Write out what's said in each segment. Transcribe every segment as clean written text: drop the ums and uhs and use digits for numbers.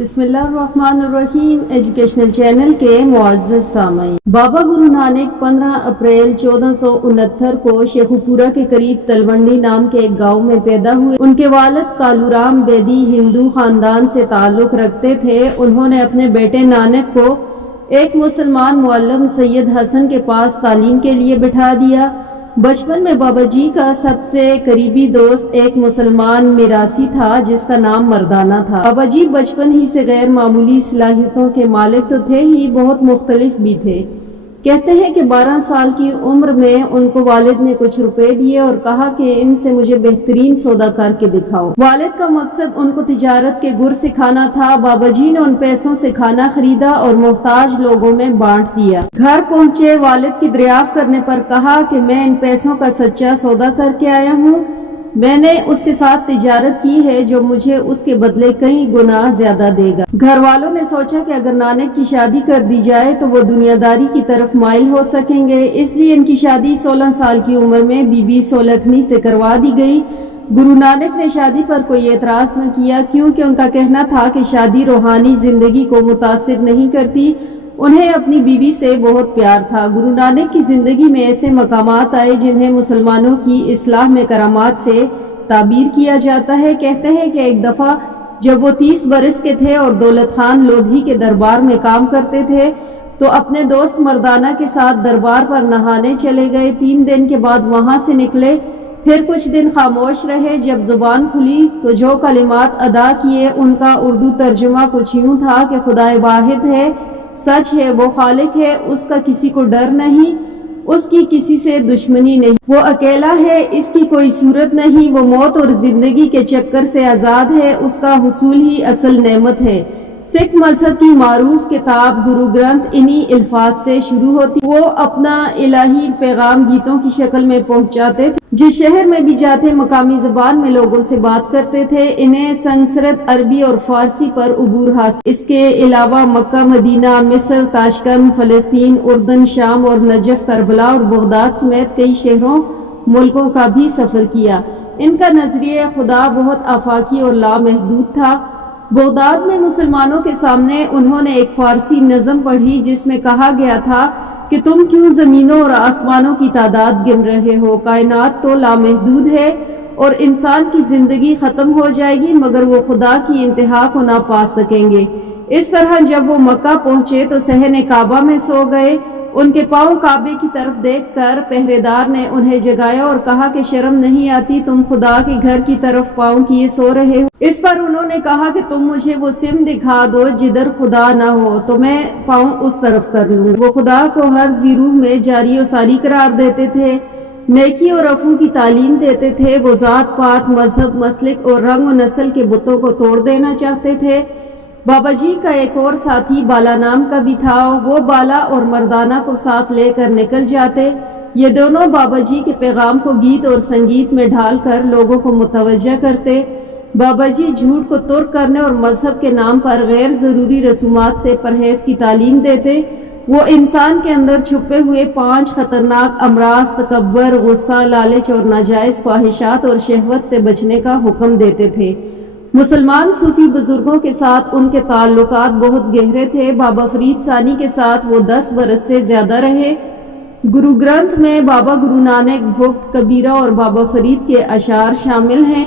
बिस्मिल्लाहिर्रहमानिर्रहीम educational channel के मुअज़्ज़ज़ सामईन, बाबा गुरु नानक 15 अप्रैल 1469 को शेखुपुरा के करीब तलवंडी नाम के एक गांव में पैदा हुए। उनके वालिद कालूराम बेदी हिंदू खानदान से ताल्लुक रखते थे। उन्होंने अपने बेटे नानक को एक मुसलमान मुअल्लिम सैयद हसन के पास तालीम के लिए बिठा दिया। बचपन में बाबा जी का सबसे करीबी दोस्त एक मुसलमान मिरासी था जिसका नाम मर्दाना था। बाबा जी बचपन ही से गैर मामूली सलाहियतों के मालिक तो थे ही, बहुत मुख्तलिफ भी थे। कहते हैं कि 12 साल की उम्र में उनको वालिद ने कुछ रुपए दिए और कहा कि इनसे मुझे बेहतरीन सौदा करके दिखाओ। वालिद का मकसद उनको तिजारत के गुर सिखाना था। बाबा जी ने उन पैसों से खाना खरीदा और मोहताज लोगों में बांट दिया। घर पहुंचे वालिद की दरियाफ्त करने पर कहा कि मैं इन पैसों का सच्चा सौदा करके आया हूँ। मैंने उसके साथ तिजारत की है जो मुझे उसके बदले कई गुना ज्यादा देगा। घर वालों ने सोचा कि अगर नानक की शादी कर दी जाए तो वो दुनियादारी की तरफ माइल हो सकेंगे, इसलिए इनकी शादी 16 साल की उम्र में बीबी सोलखनी से करवा दी गई। गुरु नानक ने शादी पर कोई एतराज न किया क्योंकि उनका कहना था कि शादी रूहानी जिंदगी को मुतासिर नहीं करती। उन्हें अपनी बीवी से बहुत प्यार था। गुरु नानक की जिंदगी में ऐसे मकामात आए जिन्हें मुसलमानों की इस्लाह में करामात से ताबीर किया जाता है। कहते हैं कि एक दफा जब वो 30 बरस के थे और दौलत खान लोधी के दरबार में काम करते थे तो अपने दोस्त मर्दाना के साथ दरबार पर नहाने चले गए। 3 दिन के बाद वहां से निकले, फिर कुछ दिन खामोश रहे। जब जुबान खुली तो जो कलिमात अदा किए उनका उर्दू तर्जुमा कुछ यूं था कि खुदाए वाहिद है, सच है, वो खालिक है, उसका किसी को डर नहीं, उसकी किसी से दुश्मनी नहीं, वो अकेला है, इसकी कोई सूरत नहीं, वो मौत और जिंदगी के चक्कर से आजाद है, उसका हुसूल ही असल नेमत है। सिख मजहब की मारूफ किताब गुरु ग्रंथ इन्हीं अल्फाज से शुरू होती। वो अपना इलाही पैगाम गीतों की शक्ल में पहुंचाते थे। जिस शहर में भी जाते मकामी जबान में लोगों से बात करते थे। इन्हें संस्कृत, अरबी और फारसी पर उबूर हासिल। इसके अलावा मक्का, मदीना, मिस्र, ताशकंद, फलस्तीन, उर्दन, शाम और नजफ, करबला और बगदाद समेत कई शहरों मुल्कों का भी सफर किया। इनका नजरिया खुदा बहुत आफाकी और लामहदूद था। बगदाद में मुसलमानों के सामने उन्होंने एक फारसी नज़म पढ़ी जिसमें कहा गया था कि तुम क्यों जमीनों और आसमानों की तादाद गिन रहे हो, कायनात तो लामहदूद है और इंसान की जिंदगी खत्म हो जाएगी मगर वो खुदा की इंतहा को ना पा सकेंगे। इस तरह जब वो मक्का पहुंचे तो सहने काबा में सो गए। उनके पांव काबे की तरफ देखकर पहरेदार ने उन्हें जगाया और कहा कि शर्म नहीं आती, तुम खुदा के घर की तरफ पांव किए सो रहे हो। इस पर उन्होंने कहा कि तुम मुझे वो सिम दिखा दो जिधर खुदा ना हो तो मैं पांव उस तरफ कर लूं। वो खुदा को हर जीरूह में जारी और सारी करार देते थे, नेकी और अफू की तालीम देते थे। वो जात पात, मजहब, मसलिक और रंग और नस्ल के बुतों को तोड़ देना चाहते थे। बाबा जी का एक और साथी बाला नाम का भी था। वो बाला और मर्दाना को साथ लेकर निकल जाते। ये दोनों बाबा जी के पैगाम को गीत और संगीत में ढालकर लोगों को मुतवज्जा करते। बाबा जी झूठ को तुर्क करने और मजहब के नाम पर गैर जरूरी रसूमात से परहेज की तालीम देते। वो इंसान के अंदर छुपे हुए 5 खतरनाक अमराज, तकब्बर, गुस्सा, लालच और नाजायज ख्वाहिशात और शहवत से बचने का हुक्म देते थे। मुसलमान सूफी बुजुर्गों के साथ उनके ताल्लुकात बहुत गहरे थे। बाबा फरीद सानी के साथ वो 10 बरस से ज्यादा रहे। गुरु ग्रंथ में बाबा गुरु नानक, भुक्त, कबीरा और बाबा फरीद के अशार शामिल हैं।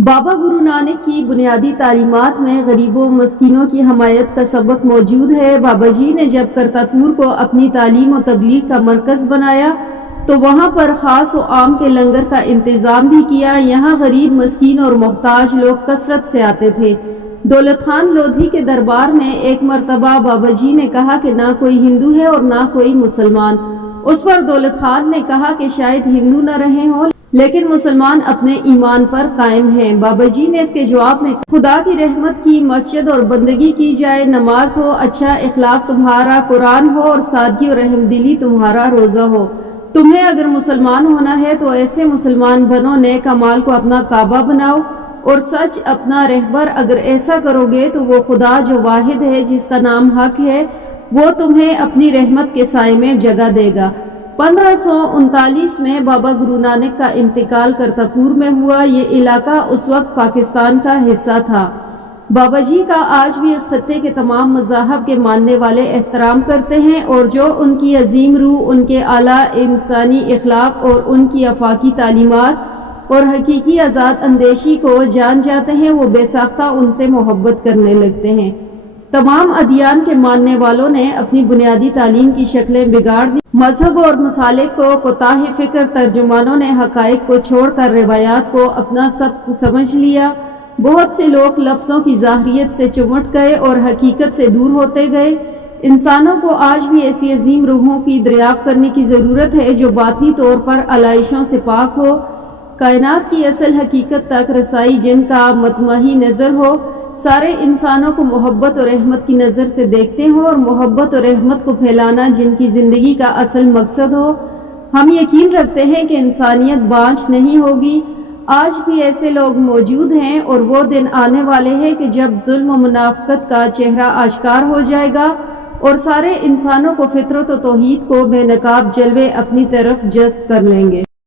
बाबा गुरु नानक की बुनियादी तालीमात में गरीबों मस्कीनों की हमायत का सबक मौजूद है। बाबा जी ने जब करतारपुर को अपनी तालीम और तबलीग का मरकज बनाया तो वहां पर खास और आम के लंगर का इंतजाम भी किया। यहाँ गरीब, मस्कीन और मोहताज लोग कसरत से आते थे। दौलत खान लोधी के दरबार में एक मर्तबा बाबा जी ने कहा कि ना कोई हिंदू है और ना कोई मुसलमान। उस पर दौलत खान ने कहा कि शायद हिंदू न रहे हों लेकिन मुसलमान अपने ईमान पर कायम हैं। बाबा जी ने इसके जवाब में खुदा की रहमत की मस्जिद और बंदगी की जाए, नमाज हो, अच्छा इखलाक तुम्हारा कुरान हो और सादगी और रहमदिली तुम्हारा रोजा हो। तुम्हें अगर मुसलमान होना है तो ऐसे मुसलमान बनो, नेक अमाल को अपना काबा बनाओ और सच अपना रहबर। अगर ऐसा करोगे तो वो खुदा जो वाहिद है, जिसका नाम हक है, वो तुम्हें अपनी रहमत के साए में जगह देगा। 1539 में बाबा गुरु नानक का इंतकाल करतारपुर में हुआ। ये इलाका उस वक्त पाकिस्तान का हिस्सा था। بابا جی کا آج بھی اس خطے کے تمام مذاہب کے ماننے والے احترام کرتے ہیں اور جو ان کی عظیم روح، ان کے اعلیٰ انسانی اخلاق اور ان کی آفاقی تعلیمات اور حقیقی آزاد اندیشی کو جان جاتے ہیں، وہ بے ساختہ ان سے محبت کرنے لگتے ہیں۔ تمام ادیان کے ماننے والوں نے اپنی بنیادی تعلیم کی شکلیں بگاڑ دی۔ مذہب اور مسالک کو کوتاہ فکر ترجمانوں نے حقائق کو چھوڑ کر روایات کو اپنا سب سمجھ لیا۔ بہت سے لوگ لفظوں کی ظاہریت سے چمٹ گئے اور حقیقت سے دور ہوتے گئے۔ انسانوں کو آج بھی ایسی عظیم روحوں کی دریافت کرنے کی ضرورت ہے جو باطنی طور پر علائشوں سے پاک ہو، کائنات کی اصل حقیقت تک رسائی جن کا متمحی نظر ہو، سارے انسانوں کو محبت اور رحمت کی نظر سے دیکھتے ہوں اور محبت اور رحمت کو پھیلانا جن کی زندگی کا اصل مقصد ہو۔ ہم یقین رکھتے ہیں کہ انسانیت بانجھ نہیں ہوگی۔ آج بھی ایسے لوگ موجود ہیں اور وہ دن آنے والے ہیں کہ جب ظلم و منافقت کا چہرہ آشکار ہو جائے گا اور سارے انسانوں کو فطرت و توحید کو بے نقاب جلوے اپنی طرف جذب کر لیں گے۔